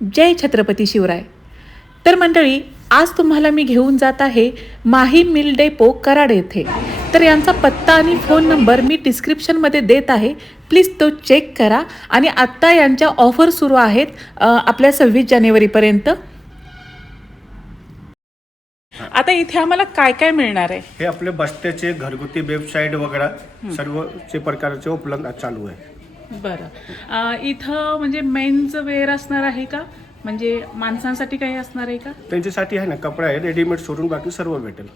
जय छत्रपती शिवराय. तर मंडळी आज तुम्हाला मी घेऊन जात आहे माही मिल डेपो कराड येथे. तर यांचा पत्ता आणि फोन नंबर मी डिस्क्रिप्शनमध्ये देत आहे. प्लीज तो चेक करा आणि आत्ता यांच्या ऑफर सुरू आहेत आपल्या सव्वीस जानेवारीपर्यंत. आता इथे आम्हाला काय काय मिळणार आहे? हे आपले बस्त्याचे घरगुती वेबसाईट वगैरे सर्वचे प्रकारचे उपलब्ध चालू आहे. बरं. इथं म्हणजे मेन्स वेअर असणार आहे का? म्हणजे माणसांसाठी काही असणार आहे का? त्यांच्यासाठी आहे ना कपडा आहे रेडीमेड सोडून बाकी सर्व भेटेल.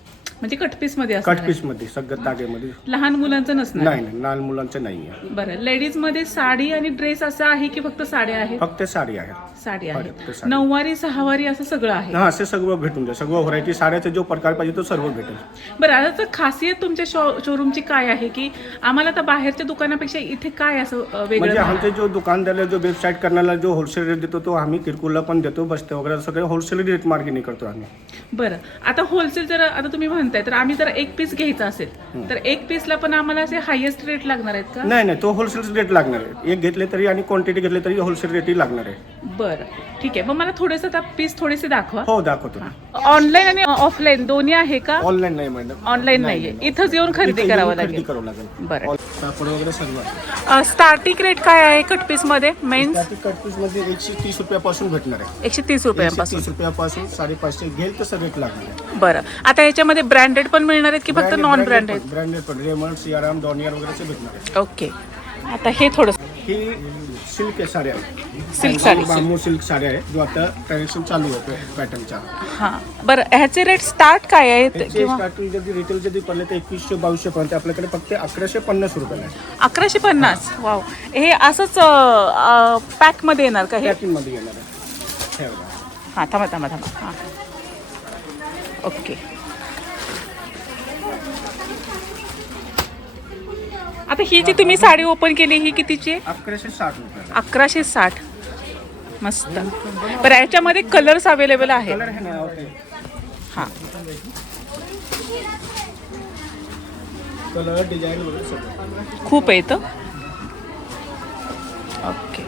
म्हणजे कटपीसमध्ये असणार आहे? कटपीसमध्ये सगळं तागेमध्ये. लहान मुलांचं नसणार. नाही नाही लहान मुलांचं नाही आहे बरं लेडीजमध्ये साडी आणि ड्रेस असं आहे की फक्त साड्या आहेत? फक्त साडी आहे. साडी फक्त साडी. नऊवारी सहावारी असं सगळं आहे. हा असे सगळं भेटून जाईल. सगळं व्हरायटी साड्याचा जो प्रकार पाहिजे तो सर्व भेटेल. बरं आता तर खासियत तुमच्या शो शोरूमची काय आहे की आम्हाला तर बाहेरच्या दुकानापेक्षा इथे काय असं अ, म्हणजे वेगळं आमचे जो दुकानदार जो वेबसाईट करण्याला जो होलसेल रेट देतो तो आम्ही किरकोळला पण देतो बसते वगैरे सगळे होलसेल रेट मार्केटिंग करतो आम्ही. बरं आता होलसेल जर आता तुम्ही म्हणताय तर आम्ही जर एक पीस घ्यायचा असेल तर एक पीसला पण आम्हाला असे हायेस्ट रेट लागणार आहेत का? नाही नाही तो होलसेल रेट लागणार आहे. एक घेतले तरी आणि क्वांटिटी घेतले तरी होलसेल रेटही लागणार आहे. बरं ठीक आहे. मग मला थोडेसे आता पीस थोडेसे दाखवा. हो दाखवतो. ऑनलाईन आणि ऑफलाईन दोन्ही आहे का? ऑनलाईन नाही मॅडम ऑनलाईन नाहीये. इथंच येऊन खरेदी इथे करावं खरेदी लागेल करावं लागेल. बरं. वगैरे सर्व आहे. स्टार्टिंग रेट काय आहे कट पीसमध्ये? मेन्स त्याची कट पीसमध्ये एकशे तीस रुपयापासून भेटणार आहे. एकशे तीस एकशे रुपयांपासून तीस रुपयापासून. साडेपाचशे घेईल तसं रेट लागणार आहे. बरं. आता याच्यामध्ये ब्रँडेड पण मिळणार आहेत की फक्त नॉन ब्रँडेड ब्रँडेड पण रेमंड सियाराम डॉनियर वगैरे भेटणार आहे ओके आता हे थोडं ही सिल्क साड्या आहे. सिल्क साडी. बांबू सिल्क साड्या आहे जो आता ट्रेडिशन चालू आहे पॅटर्नचा हां. बरं ह्याचे रेट स्टार्ट काय आहेत किंवा? स्टार्टिंग जरी रिटेल जरी पडले तर एकवीसशे बावीसशे पर्यंत आपल्याकडे फक्त अकराशे पन्नास रुपये आहे. अकराशे पन्नास? वाव हे असंच पॅकमध्ये येणार का हे? पॅकिंगमध्ये येणार आहे. हे बघा. हां थांबा थांबा थांबा. हां. ओके आता ही जी तुम्ही साडी ओपन केली ही कितीची? आहे अकराशे साठ रुपये. अकराशे साठ. मस्त. बरं याच्यामध्ये कलर्स अवेलेबल आहे कलर आहे ना ओके हां. कलर डिझाईन खूप आहे इथं. ओके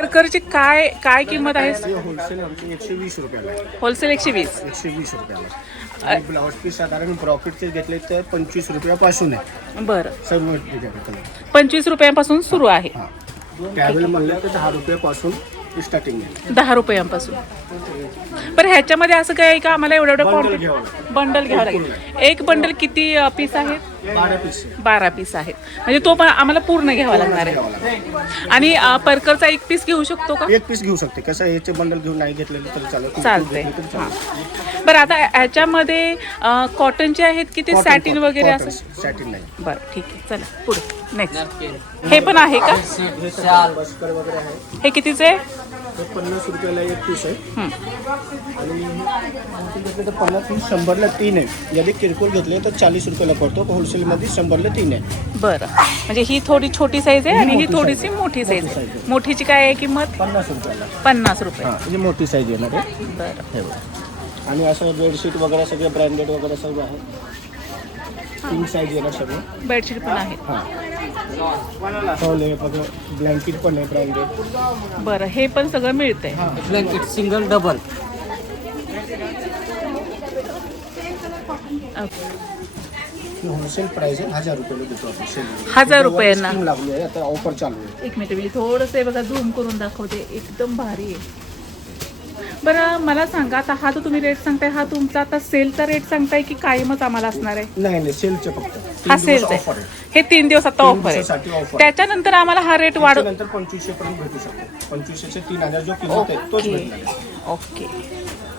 वर्करची काय काय किंमत आहे? होलसेल आमची एकशे वीस रुपयाला आहे. होलसेल एकशे वीस. एकशे वीस रुपयाला आणि ब्लाऊज पीस साधारण प्रॉफिटचे घेतले तर पंचवीस रुपयापासून आहे. बरं. सर्व पंचवीस रुपयांपासून सुरू आहे. हां. म्हणलं तर दहा रुपयापासून स्टार्टिंग आहे. दहा रुपयांपासून. बरं ह्याच्यामध्ये असं काय आहे का? आम्हाला एवढं एवढं बंडल quantity- घ्यावं. बंडल घ्यावं लागेल. एक बंडल किती पीस आहेत बारा पीस बारा पीस आहेत म्हणजे तो पण आम्हाला पूर्ण घ्यावा लागणार आहे. आणि अ, परकरचा एक पीस घेऊ शकतो का? एक पीस घेऊ शकते. कसं आहे, याचे बंडल घेऊन नाही घेतलेलं तरी चालेल. चालतंय. घेतलं तरी हां. चालेल. बरं आता ह्याच्यामध्ये अ, कॉटनचे आहेत की ते Cotton, सॅटिन cotton, वगैरे cotton, असं? सॅटिन नाही. बरं ठीक आहे. चला पुढे. नेक्स्ट हे पण आहे का? हे बस्कर वगैरे आहे. हे कितीचे? आहे? हे पन्नास रुपयाला एक पीस आहे. हं. आणि पन्नास पीस शंभरला तीन आहे. जरी किरकोळ घेतले तर चाळीस रुपयाला पडतो. होलसेलमध्ये शंभरला तीन आहे. बरं. म्हणजे ही थोडी छोटी साईज आहे आणि ही थोडीशी. मोठी साईज आहे. मोठीची काय आहे किंमत? पन्नास रुपयाला. पन्नास रुपये. म्हणजे मोठी साईज येणार आहे. बरं. आणि असं बेडशीट वगैरे सगळे ब्रँडेड वगैरे सगळं आहे किंग साईज येणार सगळं? बेडशीट पण हां. टॉल आहे बघा ब्लँकेट पण आहे ब्रँडेड बरं हे पण सगळं मिळतंय. Blanket single double wholesale price आहे हजार रुपयाला देतो आपण. सेल हजार रुपयांना. स्कीम लागली आहे आता ऑफर चालू आहे. एक मिनिट मी थोडंसं बघा झूम करून दाखवते. एकदम भारी आहे. बरं मला सांगा आता हा जो तुम्ही रेट सांगताय हा तुमचा आता सेलचा रेट सांगताय की कायमच आम्हाला असणार आहे? नाही नाही सेलचे फक्त. हा तीन दिवस सेलचा offer आहे. हे तीन दिवस आता तीन ऑफर आहे. offer. त्याच्यानंतर आम्हाला हा रेट वाढ नंतर पंचवीसशे पर्यंत भेटू शकतो. पंचवीसशे तीन हजार जो किंमत आहे तोच ओके. भेटणार आहे. ओके.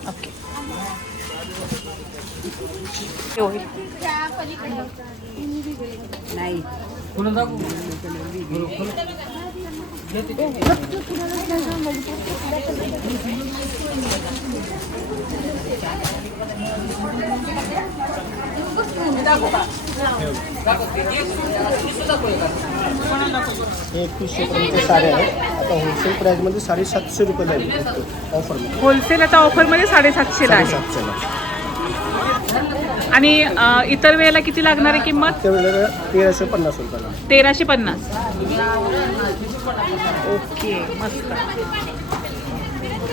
ओके. हे होईल. खुलून दाखवू. हे एकवीसशे पर्यंत साडे आहे. आता होलसेल प्राइसमध्ये साडेसातशे रुपये जाईल ऑफरमध्ये होलसेल आता ऑफरमध्ये साडेसातशेला आहे. साडेसातशेला. आणि अ, इतर वेळेला किती लागणार आहे किंमत? त्यावेळेला तेराशे पन्नास रुपयाला. तेराशे पन्नास. ओके मस्त.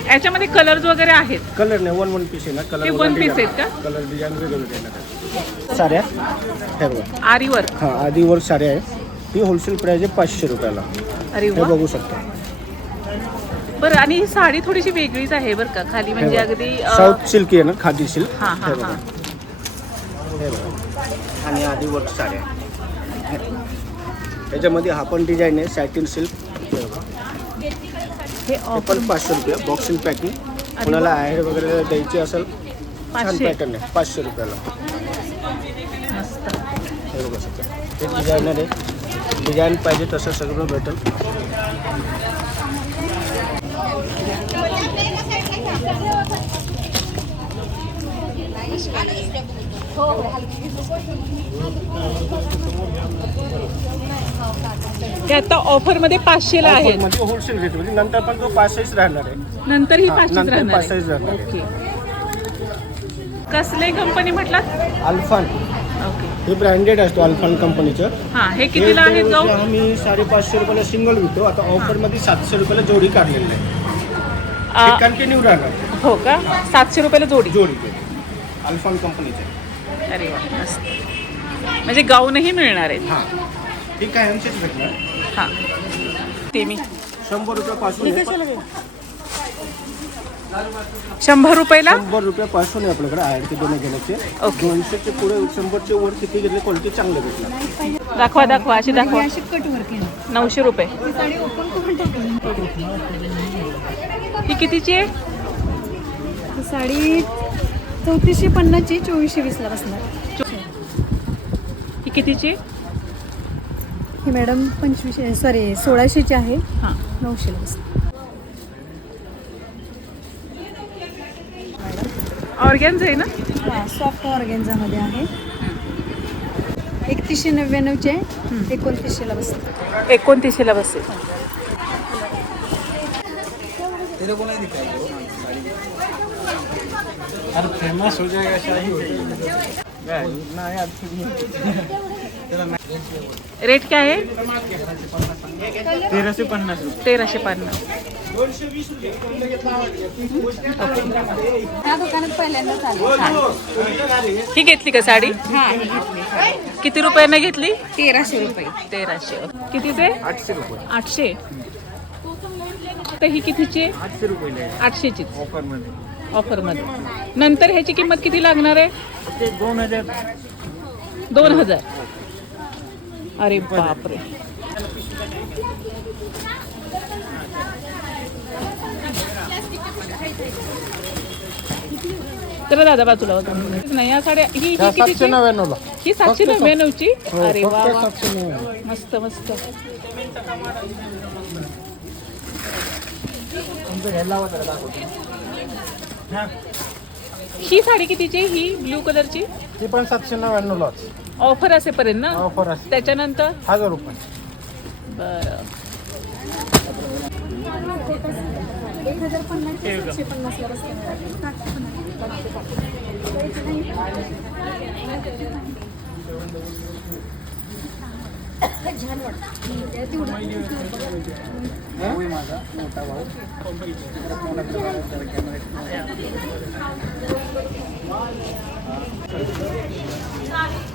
याच्यामध्ये कलर्स वगैरे आहेत? कलर नाही वन वन पीस आहे ना कलर one piece आहेत का? कलर डिझाईन वेगवेगळे येणार साड्या हे बघा. आरीवर. हां आधी वर साड्या आहे ही होलसेल प्राईस आहे पाचशे रुपयाला. अरे हे वा. बघू शकता. बरं आणि ही साडी थोडीशी वेगळीच आहे बरं का? खाली म्हणजे अगदी अ, साऊथ सिल्क आहे ना खादी सिल्क हा हा हे हा बघा. हे. बघा. आणि आधी वर्क साड्या. हे. याच्यामध्ये हा पण डिझाईन आहे सॅटिन सिल्क हे हे हे पण पाचशे रुपये बॉक्सिंग पॅकिंग कोणाला आहे वगैरे द्यायची असेल छान पाचशे. पॅटर्न आहे पाचशे रुपयाला. मस्त. हे बघा सगळं हे डिझायनर आहे. डिझाईन पाहिजे तसं सगळं भेटेल. ते आता ऑफरमध्ये पाचशेला आहेत. मध्ये होलसेल रेट म्हणजे नंतर पण तो पाचशेच राहणार आहे. नंतर ही हा, पाचशेच नंतर राहणार पाचशेच आहे. राहणार आहे. ओके. कसले कंपनी म्हटलात? अल्फान ओके. हे ब्रँडेड असतो अल्फान कंपनीचं हा हे कितीला आहे जाऊ? आम्ही साडेपाचशे रुपयाला सिंगल विकतो. आता ऑफरमध्ये सातशे रुपयाला जोडी काढलेली आहे. कंटिन्यू राहणार. हो का? सातशे रुपयाला जोडी. जोडी अल्फान कंपनीचे अरे वा मस्त. म्हणजे गाऊनही मिळणार आहेत. हां. ही कायमचेच भेटणार. हा. ते मी. शंभर रुपयापासून आहे. शंभर रुपयाला? शंभर रुपयापासून आहे आपल्याकडे आहे ते दोन घेण्याचे ओके. दोनशेचे पुढे शंभरचे वर किती घेतले क्वालिटी चांगलं भेटणार. दाखवा दाखवा अशी दाखवा. अशी कट वर्क आहे. नऊशे रुपये. ती साडी ओपन करून टाकली. ही कितीची आहे? ती साडी चौतीसशे पन्नासची चोवीसशे वीसला बसणार. ही कितीची? ही मॅडम पंचवीसशे सॉरी सोळाशेची आहे. हां. नऊशेला बसणार. ऑर्गॅन्स आहे ना? हां सॉफ्ट ऑर्गेन्झामध्ये आहे. एकतीसशे नव्याण्णवची आहे एकोणतीसशेला बसणार. एकोणतीसशेला बसेल फेमस हो जाएगा रेट क्या आहे तेराशे पन्नास रुपये। तेराशे पन्नास. ह्या दुकानात पहिल्यांदा चालू ही घेतली का साडी? हां ही घेतली. किती रुपयानं घेतली? तेराशे रुपये. तेराशे. किती ते आठशे रुपये. आठशे. तर ही कितीची? आहे आठशे रुपये आठशेची ऑफरमध्ये ऑफरमध्ये. नंतर ह्याची किंमत किती लागणार आहे? ते दोन हजार. दोन हजार. अरे बापरे. तर दादा बाजूला होता नाही या साड्या ही ही कितीची? नव्याण्णवला. ही सातशे नव्याण्णवची? अरे वा वा. सातशे नव्याण्णव. मस्त मस्त. ही. साडी कितीची? ही ब्ल्यू कलरची ती पण सातशे नव्याण्णवलाच ऑफर असेपर्यंत ना? ऑफर असते त्याच्यानंतर? हजार रुपये. बरं. एक हजार पन्नास सातशे पन्नासला बसणार